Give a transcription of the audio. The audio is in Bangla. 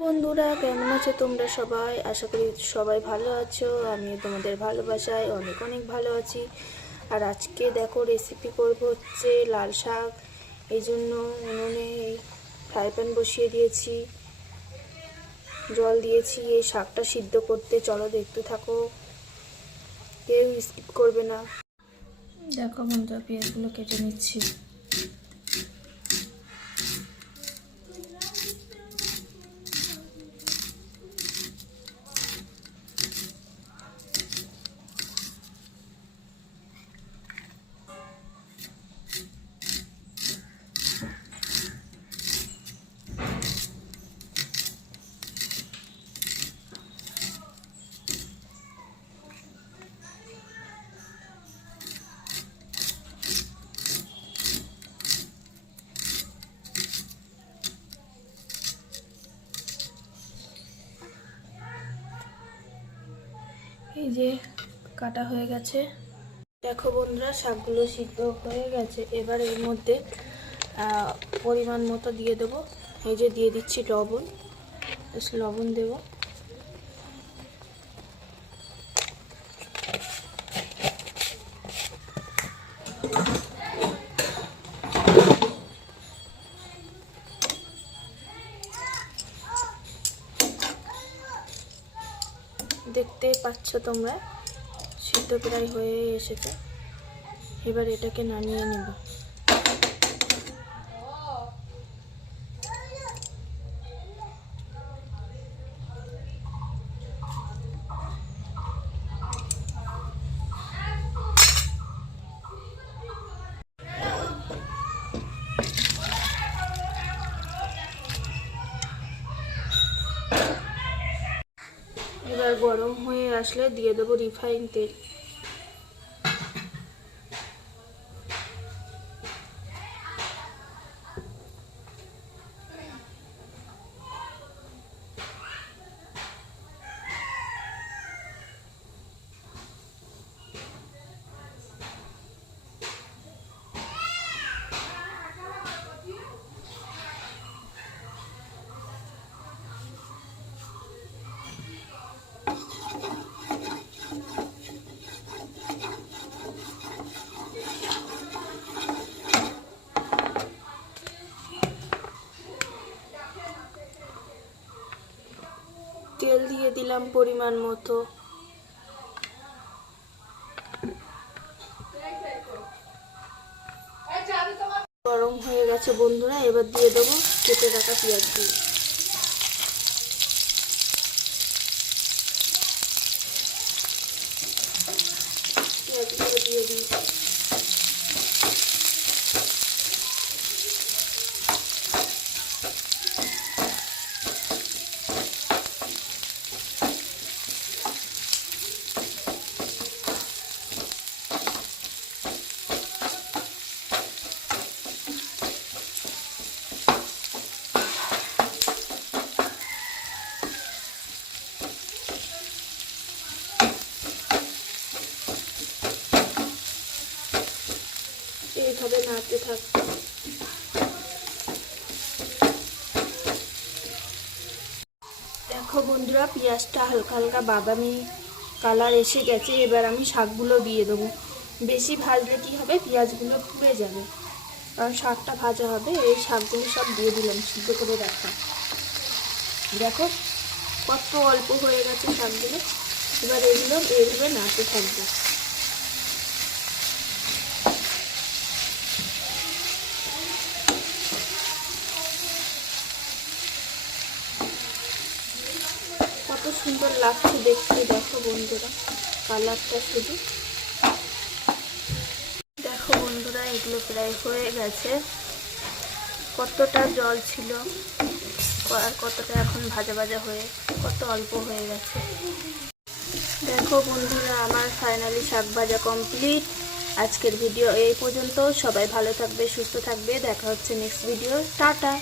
বন্ধুরা, কেমন আছো তোমরা সবাই? আশা করি সবাই ভালো আছো। আমি তোমাদের ভালোবাসায় অনেক অনেক ভালো আছি। আর আজকে দেখো রেসিপি করব হচ্ছে লাল শাক। এই জন্য উনুনে ফ্রাই প্যান বসিয়ে দিয়েছি। জল দিয়েছি। এই শাকটা সিদ্ধ করতে চলো, দেখতে থাকো। কেউ স্কিপ করবে না। দেখো বন্ধুরা, পেঁয়াজগুলো কেটে নিচ্ছি। এই যে কাটা হয়ে গেছে। দেখো বন্ধুরা, শাকগুলো সিদ্ধ হয়ে গেছে। এবার এর মধ্যে পরিমাণ মতো দিয়ে দেব। এই যে দিয়ে দিচ্ছি লবণ। লবণ দেবো। দেখতেই পাচ্ছ তোমরা। সিদ্ধ প্রায় হয়ে এসেছে। এবার এটাকে নামিয়ে নেব। এবার গরম হয়ে আসলে দিয়ে দেবো রিফাইন তেল তেল দিয়ে দিলাম পরিমাণ মতো। গরম হয়ে গেছে বন্ধুরা, এবার দিয়ে দেবো কেটে রাখা পেঁয়াজ দিয়ে। দিয়ে দিই। এইভাবে নাড়তে থাকব দেখো বন্ধুরা, পেঁয়াজটা হালকা হালকা বাদামি কালার এসে গেছে, এবার আমি শাকগুলো দিয়ে দেবো। বেশি ভাজলে কি হবে? পেঁয়াজগুলো পুড়ে যাবে। কারণ শাকটা ভাজা হবে, এই শাকগুলো সব দিয়ে দিলাম, সিদ্ধ করে রাখা। দেখো, কত অল্প হয়ে গেছে শাকগুলো। এবার এগুলো এইভাবে নাড়তে থাকবে কত সুন্দর লাগছে দেখতে, দেখো বন্ধুরা, কালারটা শুধু। দেখো বন্ধুরা, এগুলো প্রায় হয়ে গেছে। কতটা জল ছিল, আর কতটা এখন ভাজা ভাজা হয়ে, কত অল্প হয়ে গেছে। দেখো বন্ধুরা, আমার ফাইনালি শাক ভাজা কমপ্লিট আজকের ভিডিও এই পর্যন্ত। সবাই ভালো থাকবে, সুস্থ থাকবে। দেখা হচ্ছে নেক্সট ভিডিও টাটা!